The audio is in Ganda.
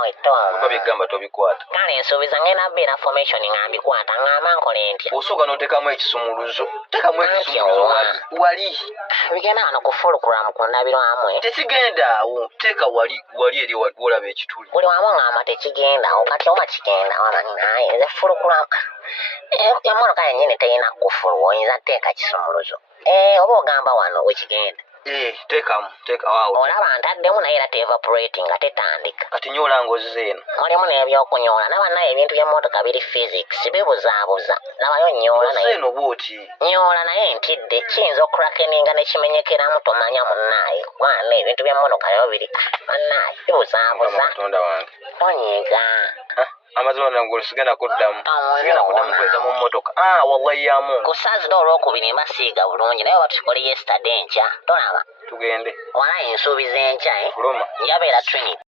naawe tonga oba byegamba tobikwata kale nsuubiza ngenda beera formation nga mbikwata ngamba nkole ntya osooka n'oteekamu ekisumuluzo teekamu ekisumuluzo wali bigenda wano kufulukulwa mu kundabirwamu tekigenda awo teeka wali eri olaba ekituli buli wamu ngamba tekigendawo kati oba kigenda wamanyi naye nze fulukulaka emmotoka yennyini terina kufulu oyinza teeka kisumuluzo oba ogamba wano wekigenda waawo olaba ntaddemu naye era teevaporating nga tetandika kati nyola ngozi eno mulimu n'ebyokunyola nabannaye ebintu by'emmotoka biri physics bibuzaabuza nabayo nyoola naye eno bwoti nyola naye ntidde kiyinza okurakeninga nekimenyekeramu tomanya munnaye kubanga ebintu by'emmotoka byo biri bannaye bibuzaabuza katonda wange tonyiga amazima nange sigenda kuddamu kweta mu mmotoka wallahi yamu ku saazi olwokubiri mbasiiga bulungi naye oba tukole yesterday enkya tolaba tugende walayi nsuubiza enkya fuluma njabeera trinity